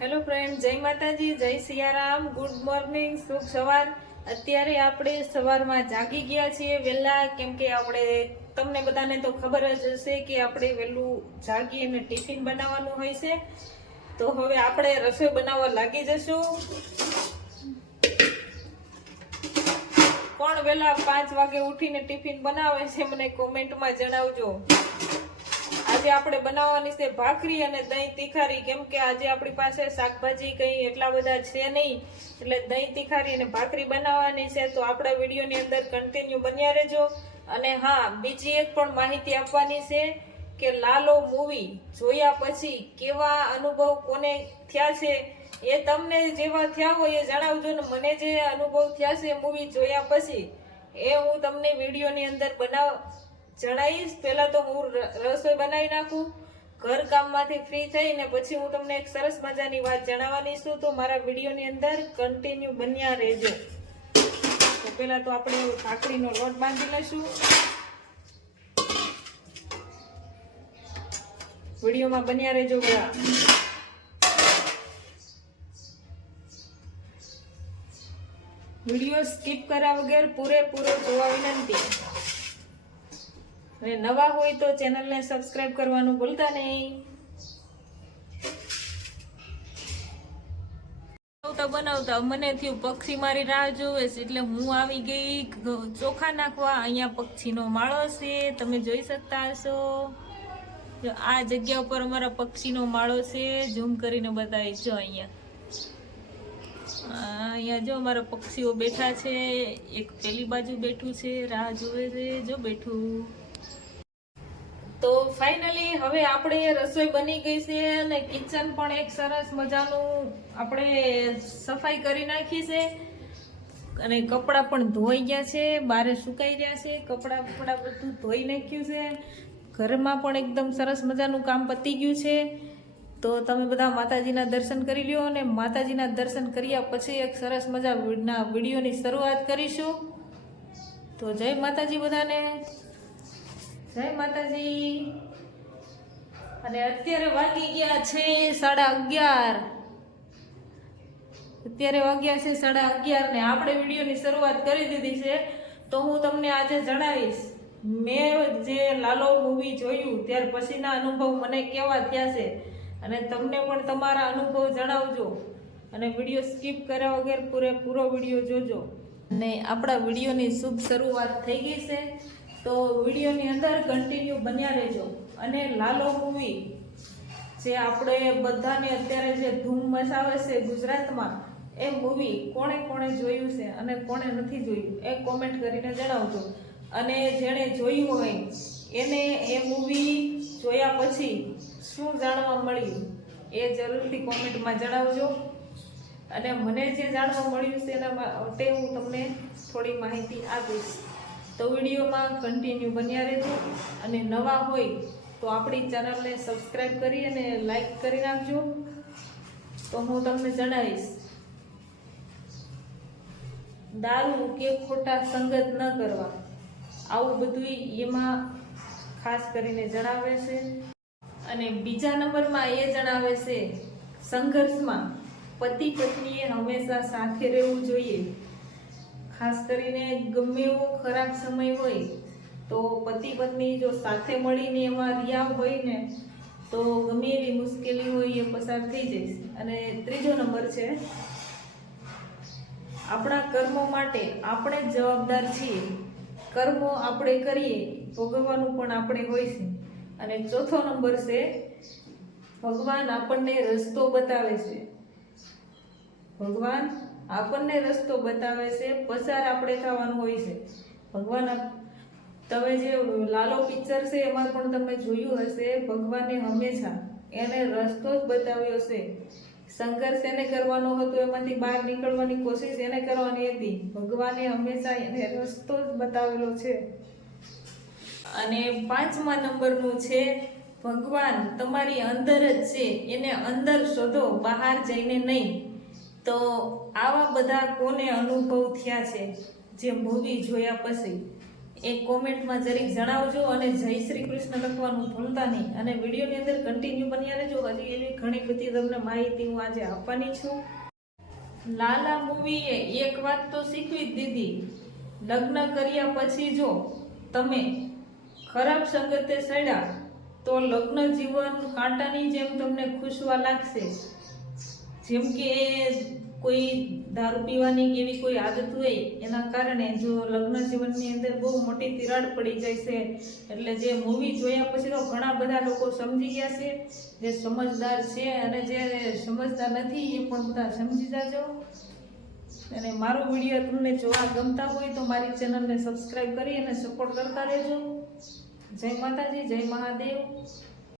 Hello friend, જય માતાજી, જય સિયારામ, ગુડ મોર્નિંગ, શુભ સવાર। અત્યારે આપણે સવારમાં જાગી ગયા છીએ વહેલા, કેમ કે આપણે તમને બધાને તો ખબર જ હશે કે આપણે વહેલું જાગી અને ટિફિન બનાવવાનું હોય છે। તો હવે આપણે રસોઈ બનાવવા લાગી જશું। કોણ વહેલા 5 વાગે ઉઠીને ટિફિન બનાવે છે મને કોમેન્ટમાં જણાવજો। આજે આપણે બનાવવાની છે ભાખરી અને દહીં તીખારી, કેમ કે આજે આપણી પાસે શાકભાજી કંઈ એટલા બધા છે નહીં, એટલે દહીં તીખારી અને ભાખરી બનાવવાની છે। તો આપણા વિડીયોની અંદર કન્ટિન્યુ બન્યા રહેજો। અને હા, બીજી એક પણ માહિતી આપવાની છે કે લાલો મૂવી જોયા પછી કેવા અનુભવ કોને થયા છે, એ તમને જેવા થયા હોય એ જણાવજો ને મને જે અનુભવ થયા છે મૂવી જોયા પછી એ હું તમને વિડીયોની અંદર જણાવીશ। પહેલા તો હું રસોઈ બનાવી નાખું, ઘર કામમાંથી ફ્રી થઈને પછી હું તમને એક સરસ મજાની વાત જણાવવાની છું। તો મારા વિડીયોની અંદર કન્ટિન્યુ બન્યા રહેજો। તો પહેલા તો આપણે ભાખરીનો લોટ બાંધી લઈશું। વિડીયોમાં બન્યા રહેજો બધા। વિડીયો સ્કીપ કર્યા વગર પૂરેપૂરો જોવા વિનંતી। અને નવા હોય તો ચેનલને સબસ્ક્રાઇબ કરવાનું ભૂલતા નહીં। બનાવતા મને થયું પક્ષી મારી રાહ જોવે છે, એટલે હું આવી ગઈ ચોખા નાખવા। અહીંયા પક્ષીનો માળો છે, તમે જોઈ શકતા હશો। જો આ જગ્યા ઉપર અમારા પક્ષીનો માળો છે, ઝૂમ કરીને બતાવીશ। જો અહીંયા જો અમારા પક્ષીઓ બેઠા છે, એક પેલી બાજુ બેઠું છે, રાહ જોવે છે, જો બેઠું। તો ફાઇનલી હવે આપણે રસોઈ બની ગઈ છે અને કિચન પણ એક સરસ મજાનું આપણે સફાઈ કરી નાખી છે અને કપડાં પણ ધોઈ ગયા છે, બારે સુકાઈ રહ્યા છે, કપડાં બધું ધોઈ નાખ્યું છે। ઘરમાં પણ એકદમ સરસ મજાનું કામ પતી ગયું છે। તો તમે બધા માતાજીના દર્શન કરી લ્યો અને માતાજીના દર્શન કર્યા પછી એક સરસ મજાના વિડીયોની શરૂઆત કરીશું। તો જય માતાજી બધાને, જય માતાજી। અને અત્યારે વાગી ગયા છે 11:30। અત્યારે વાગ્યા છે 11:30 ને આપણે વિડીયોની શરૂઆત કરી દીધી છે। તો હું તમને આજે જણાવીશ મેં જે લાલો મૂવી જોયું ત્યાર પછીના અનુભવ મને કેવા થયા છે, અને તમને પણ તમારા અનુભવ જણાવજો। અને વિડીયો સ્કીપ કર્યા વગર પૂરેપૂરો વિડીયો જોજો। અને આપણા વિડીયોની શુભ શરૂઆત થઈ ગઈ છે, તો વિડીયોની અંદર કન્ટિન્યુ બન્યા રહેજો। અને લાલો મૂવી જે આપણે બધાને અત્યારે જે ધૂમ મચાવે છે ગુજરાતમાં, એ મૂવી કોણે કોણે જોયું છે અને કોણે નથી જોયું એ કોમેન્ટ કરીને જણાવજો। અને જેણે જોયું હોય એને એ મૂવી જોયા પછી શું જાણવા મળ્યું એ જરૂરથી કોમેન્ટમાં જણાવજો। અને મને જે જાણવા મળ્યું છે એના માટે હું તમને થોડી માહિતી આપીશ। તો વિડીયોમાં કન્ટિન્યુ બન્યા રહેજો। અને નવા હોય તો આપણી ચેનલને સબસ્ક્રાઇબ કરી અને લાઈક કરી નાખજો। તો હું તમને જણાવીશ દારૂ કે ખોટા સંગત ન કરવા, આવું બધું એમાં ખાસ કરીને જણાવે છે। અને બીજા નંબરમાં એ જણાવે છે સંઘર્ષમાં પતિ પત્નીએ હંમેશા સાથે રહેવું જોઈએ। ખાસ કરીને ગમે એવો ખરાબ સમય હોય તો પતિ પત્ની જો સાથે મળીને એમાં રહ્યા હોય ને તો ગમે એવી મુશ્કેલી હોય એ પસાર થઈ જશે। અને ત્રીજો નંબર છે આપણા કર્મો માટે આપણે જ જવાબદાર છીએ। કર્મો આપણે કરીએ ભોગવવાનું પણ આપણે હોય છે। અને ચોથો નંબર છે ભગવાન આપણને રસ્તો બતાવે છે। ભગવાન આપણને રસ્તો બતાવે છે, પસાર આપણે થવાનું હોય છે। ભગવાન તમે જે લાલો પિક્ચર છે એમાં પણ તમે જોયું હશે, ભગવાને હંમેશા એને રસ્તો જ બતાવ્યો છે। સંઘર્ષ એને કરવાનો હતો, એમાંથી બહાર નીકળવાની કોશિશ એને કરવાની હતી, ભગવાને હંમેશા એને રસ્તો જ બતાવેલો છે। અને 5મા નંબરનું છે ભગવાન તમારી અંદર જ છે, એને અંદર શોધો, બહાર જઈને નહીં। તો આવા બધા કોને અનુભવ થયા છે જે મૂવી જોયા પછી એક કોમેન્ટમાં જરીક જણાવજો અને જય શ્રી કૃષ્ણ લખવાનું ભૂલતા નહીં. અને વિડીયોની અંદર કન્ટિન્યુ બન્યા રહેજો. હજી એવી ઘણી બધી તમને માહિતી હું આજે આપવાની છું. લાલા મૂવીએ એક વાત તો શીખવી જ દીધી. લગ્ન કર્યા પછી જો તમે ખરાબ સંગતે સડ્યા તો લગ્ન જીવન કાંટાની જેમ તમને ખુશવા લાગશે. જેમ કે કોઈ દારૂ પીવાની કે એવી કોઈ આદત હોય એના કારણે જો લગ્ન જીવનની અંદર બહુ મોટી તિરાડ પડી જાય છે. એટલે જે મૂવી જોયા પછી તો ઘણા બધા લોકો સમજી ગયા છે, જે સમજદાર છે અને જે સમજદાર નથી એ પણ બધા સમજી જાજો. અને મારો વિડીયો તમને જોવા ગમતા હોય તો મારી ચેનલને સબસ્ક્રાઈબ કરી અને સપોર્ટ કરતા રહેજો. જય માતાજી, જય મહાદેવ.